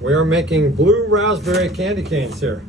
We are making blue raspberry candy canes here.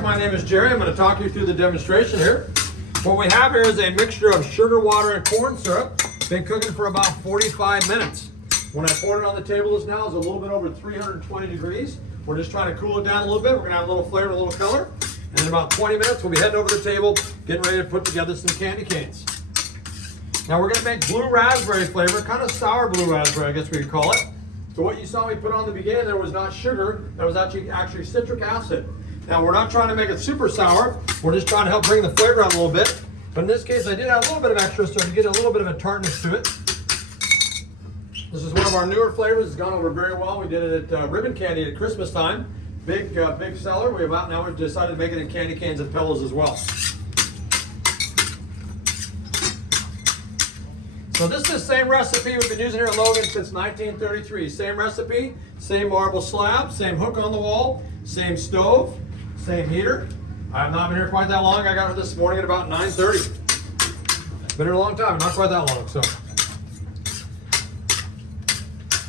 My name is Jerry. I'm going to talk you through the demonstration here. What we have here is a mixture of sugar, water, and corn syrup. Been cooking for about 45 minutes. When I poured it on the table just now, it's a little bit over 320 degrees. We're just trying to cool it down a little bit. We're going to have a little flavor, a little color. And in about 20 minutes, we'll be heading over to the table, getting ready to put together some candy canes. Now we're going to make blue raspberry flavor, kind of sour blue raspberry, I guess we could call it. So what you saw me put on the beginning there was not sugar, that was actually citric acid. Now we're not trying to make it super sour, we're just trying to help bring the flavor out a little bit. But in this case I did have a little bit of extra so to get a little bit of a tartness to it. This is one of our newer flavors, it's gone over very well. We did it at ribbon candy at Christmas time. Big seller. We've decided to make it in candy canes and pillows as well. So this is the same recipe we've been using here at Logan since 1933. Same recipe, same marble slab, same hook on the wall, same stove, same heater. I've not been here quite that long. I got here this morning at about 9:30. Been here a long time, not quite that long. So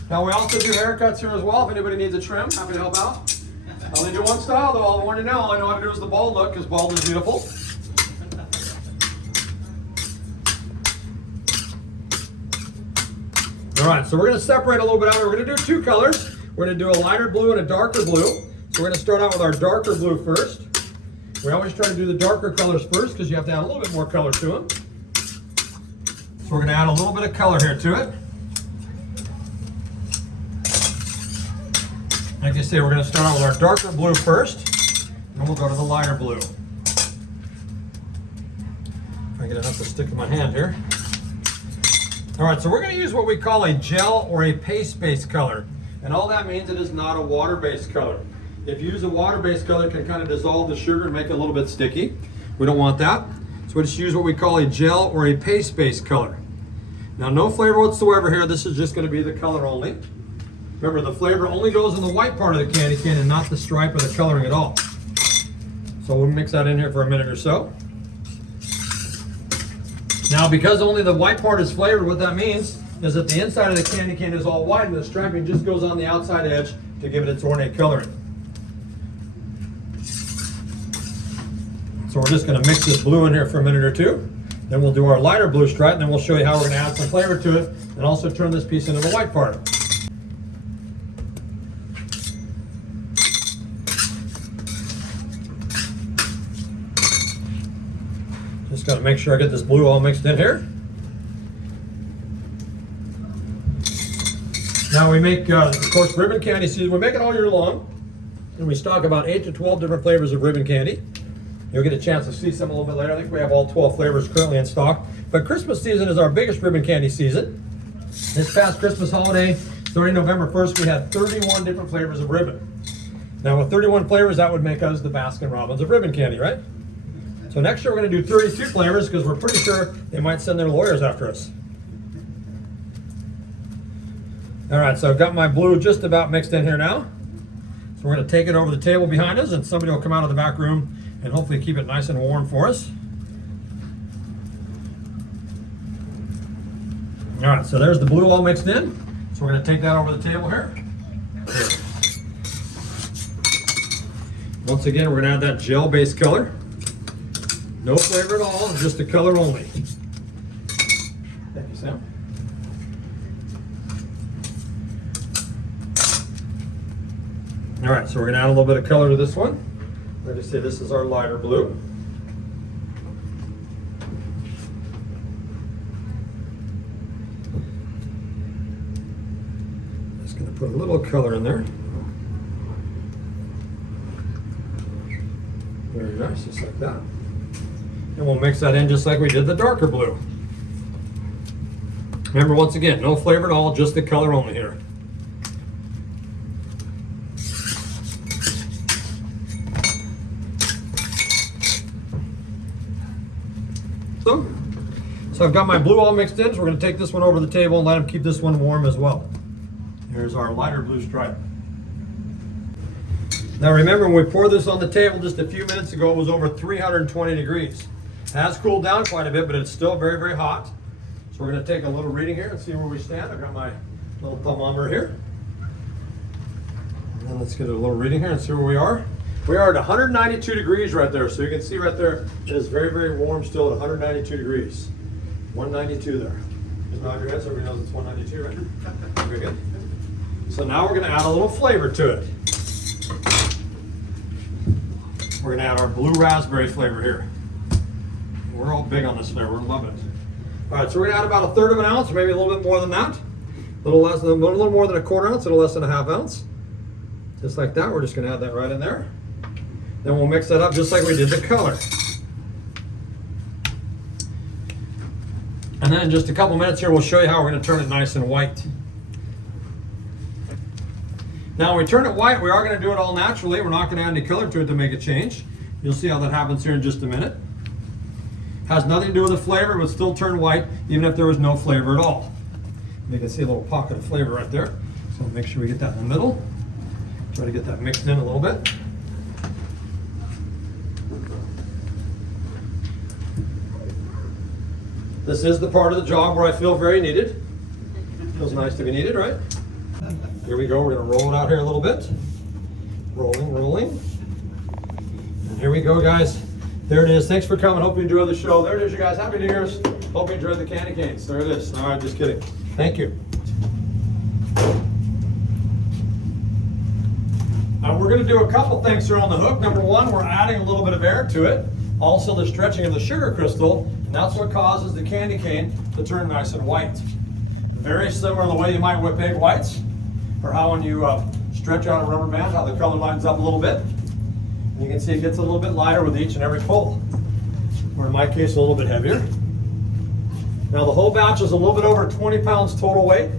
now we also do haircuts here as well. If anybody needs a trim, happy to help out. I only do one style though. I'll warn you now. All I know how to do is the bald look because bald is beautiful. All right, so we're going to separate a little bit out. We're going to do two colors. We're going to do a lighter blue and a darker blue. So we're going to start out with our darker blue first. We always try to do the darker colors first because you have to add a little bit more color to them. So we're going to add a little bit of color here to it. Like I say, we're going to start out with our darker blue first, and we'll go to the lighter blue. If I get enough to stick in my hand here. All right, so we're going to use what we call a gel or a paste-based color. And all that means it is not a water-based color. If you use a water-based color, it can kind of dissolve the sugar and make it a little bit sticky. We don't want that. So we just use what we call a gel or a paste-based color. Now, no flavor whatsoever here. This is just going to be the color only. Remember, the flavor only goes in the white part of the candy cane and not the stripe or the coloring at all. So we'll mix that in here for a minute or so. Now, because only the white part is flavored, what that means is that the inside of the candy cane is all white and the striping just goes on the outside edge to give it its ornate coloring. So we're just going to mix this blue in here for a minute or two. Then we'll do our lighter blue stripe, and then we'll show you how we're going to add some flavor to it and also turn this piece into the white part. Just got to make sure I get this blue all mixed in here. Now we make, of course, ribbon candy season. We make it all year long, and we stock about 8 to 12 different flavors of ribbon candy. You'll get a chance to see some a little bit later. I think we have all 12 flavors currently in stock. But Christmas season is our biggest ribbon candy season. This past Christmas holiday, starting November 1st, we had 31 different flavors of ribbon. Now with 31 flavors, that would make us the Baskin-Robbins of ribbon candy, right? So next year we're going to do 32 flavors because we're pretty sure they might send their lawyers after us. All right, so I've got my blue just about mixed in here now. So we're going to take it over the table behind us and somebody will come out of the back room and hopefully keep it nice and warm for us. All right, so there's the blue all mixed in. So we're going to take that over the table here. Once again, we're going to add that gel-based color. No flavor at all, just the color only. Thank you, Sam. All right, so we're going to add a little bit of color to this one. Like I say, this is our lighter blue. Just going to put a little color in there. Very nice, just like that. And we'll mix that in just like we did the darker blue. Remember, once again, no flavor at all, just the color only here. So I've got my blue all mixed in, so we're going to take this one over the table and let them keep this one warm as well. Here's our lighter blue stripe. Now remember, when we poured this on the table just a few minutes ago, it was over 320 degrees. It has cooled down quite a bit, but it's still very, very hot. So we're going to take a little reading here and see where we stand. I've got my little thermometer here. And then let's get a little reading here and see where we are. We are at 192 degrees right there. So you can see right there, it is very, very warm still at 192 degrees. 192 there. Just nod your head so everybody knows it's 192, right? Very good. So now we're going to add a little flavor to it. We're going to add our blue raspberry flavor here. We're all big on this flavor. We're loving it. All right, so we're going to add about 1/3 of an ounce, or maybe a little bit more than that. A little more than 1/4 ounce, a little less than 1/2 ounce. Just like that. We're just going to add that right in there. Then we'll mix that up just like we did the color. And then in just a couple minutes here, we'll show you how we're going to turn it nice and white. Now, when we turn it white, we are going to do it all naturally. We're not going to add any color to it to make a change. You'll see how that happens here in just a minute. Has nothing to do with the flavor. It would still turn white even if there was no flavor at all. You can see a little pocket of flavor right there. So make sure we get that in the middle. Try to get that mixed in a little bit. This is the part of the job where I feel very needed. Feels nice to be needed, right? Here we go. We're going to roll it out here a little bit. Rolling, rolling. And here we go, guys. There it is. Thanks for coming. Hope you enjoyed the show. There it is, you guys. Happy New Year's. Hope you enjoyed the candy canes. There it is. All right, just kidding. Thank you. Now we're going to do a couple things here on the hook. Number one, we're adding a little bit of air to it. Also the stretching of the sugar crystal, and that's what causes the candy cane to turn nice and white. Very similar to the way you might whip egg whites, or how when you stretch out a rubber band, how the color lines up a little bit. And you can see it gets a little bit lighter with each and every pull, or in my case a little bit heavier. Now the whole batch is a little bit over 20 pounds total weight.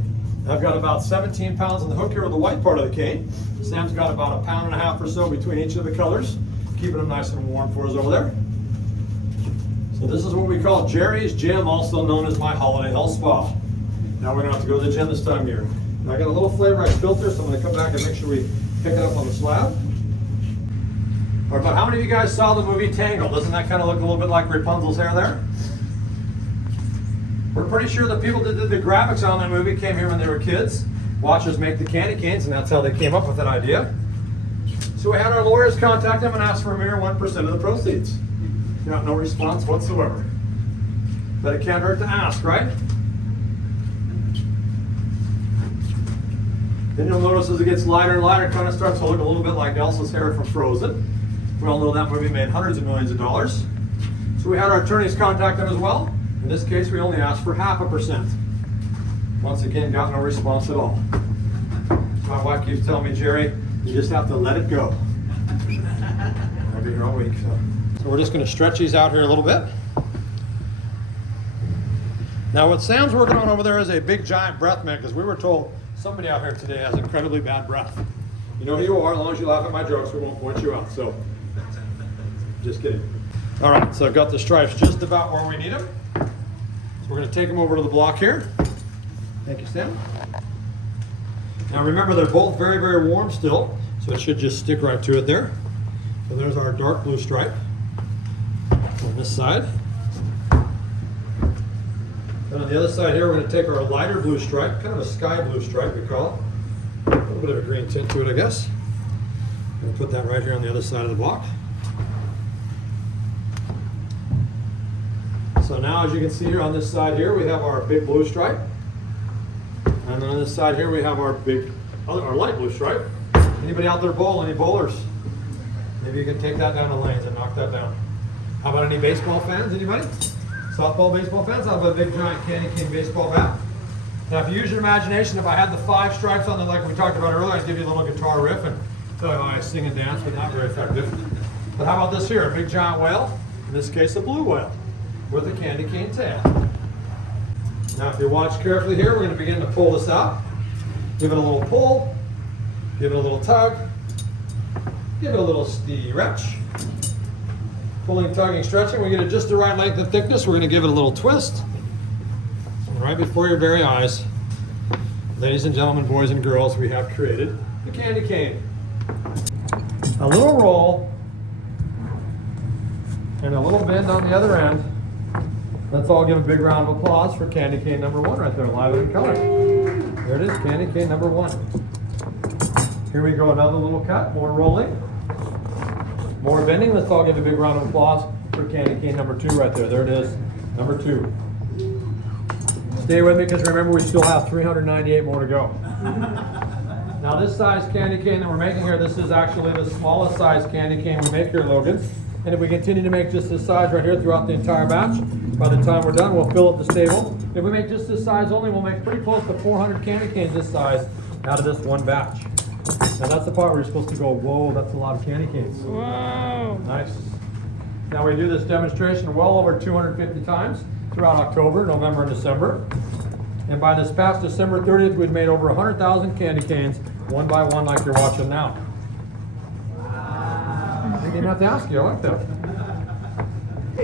I've got about 17 pounds on the hook here with the white part of the cane. Sam's got about 1.5 pounds or so between each of the colors, keeping them nice and warm for us over there. So this is what we call Jerry's Gym, also known as my holiday health spa. Now we're going to have to go to the gym this time of year. And I got a little flavor I filter, so I'm going to come back and make sure we pick it up on the slab. All right, but how many of you guys saw the movie Tangled? Doesn't that kind of look a little bit like Rapunzel's hair there? We're pretty sure the people that did the graphics on that movie came here when they were kids, watched us make the candy canes, and that's how they came up with that idea. So we had our lawyers contact them and ask for a mere 1% of the proceeds. Got no response whatsoever. But it can't hurt to ask, right? Then you'll notice as it gets lighter and lighter, it kind of starts to look a little bit like Elsa's hair from Frozen. We all know that movie made hundreds of millions of dollars. So we had our attorneys contact them as well. In this case, we only asked for 0.5%. Once again, got no response at all. My wife keeps telling me, Jerry, you just have to let it go. I'll be here all week. So we're just going to stretch these out here a little bit. Now what Sam's working on over there is a big giant breath mint, because we were told somebody out here today has incredibly bad breath. You know who you are. As long as you laugh at my jokes, we won't point you out. So just kidding. All right, so I've got the stripes just about where we need them. So we're going to take them over to the block here. Thank you, Sam. Now remember, they're both very, very warm still, so it should just stick right to it there. So there's our dark blue stripe on this side. And on the other side here, we're going to take our lighter blue stripe, kind of a sky blue stripe we call it. A little bit of a green tint to it, I guess. I'm going to put that right here on the other side of the block. So now, as you can see here on this side here, we have our big blue stripe. And then on this side here, we have our light blue stripe. Anybody out there bowl? Any bowlers? Maybe you can take that down the lanes and knock that down. How about any baseball fans? Anybody? Softball, baseball fans? How about a big giant candy cane baseball bat? Now, if you use your imagination, if I had the 5 stripes on there like we talked about earlier, I'd give you a little guitar riff and tell you how I sing and dance, but not very effective. But how about this here? A big giant whale. In this case, a blue whale with a candy cane tail. Now, if you watch carefully here, we're going to begin to pull this out. Give it a little pull. Give it a little tug. Give it a little stretch. Pulling, tugging, stretching. We get it just the right length and thickness. We're going to give it a little twist. And right before your very eyes, Ladies and gentlemen, boys and girls, we have created the candy cane. A little roll and a little bend on the other end. Let's all give a big round of applause for candy cane number 1 right there, live and in color. There it is, candy cane number 1. Here we go, another little cut, more rolling, more bending. Let's all give a big round of applause for candy cane number 2 right there. There it is, number 2. Stay with me because remember we still have 398 more to go. Now this size candy cane that we're making here, this is actually the smallest size candy cane we make here, Logan. And if we continue to make just this size right here throughout the entire batch, by the time we're done, we'll fill up the stable. If we make just this size only, we'll make pretty close to 400 candy canes this size out of this one batch. Now that's the part where you're supposed to go, whoa, that's a lot of candy canes. Wow. Nice. Now we do this demonstration well over 250 times throughout October, November, and December. And by this past December 30th, we'd made over 100,000 candy canes, one by one like you're watching now. I didn't have to ask you, I like that.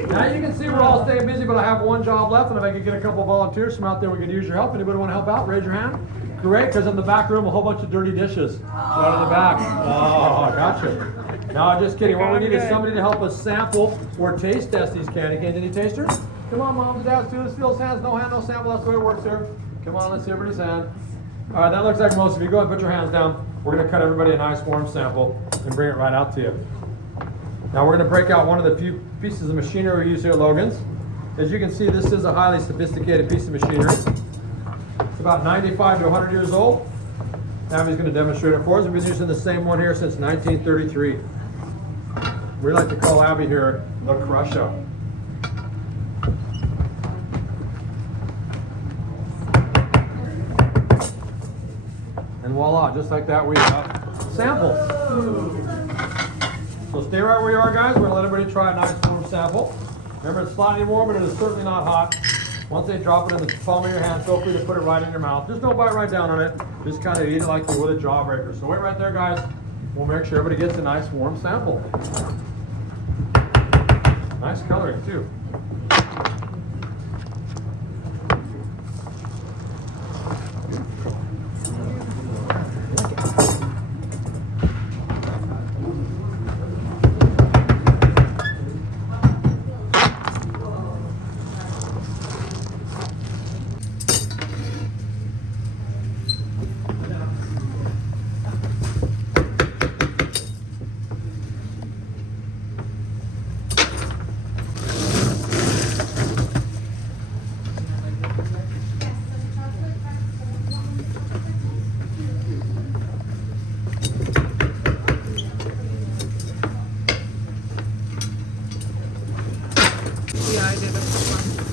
Now you can see we're all staying busy, but I have one job left, and if I could get a couple volunteers from out there, we could use your help. Anybody want to help out? Raise your hand. Great, because in the back room, a whole bunch of dirty dishes right in the back. Oh, gotcha. No, just kidding. What we need is somebody to help us sample or taste test these candy canes. Any tasters? Come on, moms and dads, do this. Steel's hands, no hand, no sample. That's the way it works here. Come on, let's see everybody's hand. All right, that looks like most of you. Go ahead and put your hands down. We're going to cut everybody a nice warm sample and bring it right out to you. Now we're going to break out one of the few pieces of machinery we use here at Logan's. As you can see, this is a highly sophisticated piece of machinery. It's about 95 to 100 years old. Abby's going to demonstrate it for us. We've been using the same one here since 1933. We like to call Abby here the Crusher. And voila, just like that we have samples. So stay right where you are, guys. We're going to let everybody try a nice warm sample. Remember, it's slightly warm, but it is certainly not hot. Once they drop it in the palm of your hand, feel free to put it right in your mouth. Just don't bite right down on it. Just kind of eat it like you would a jawbreaker. So wait right there, guys. We'll make sure everybody gets a nice warm sample. Nice coloring, too. Yeah, I did it.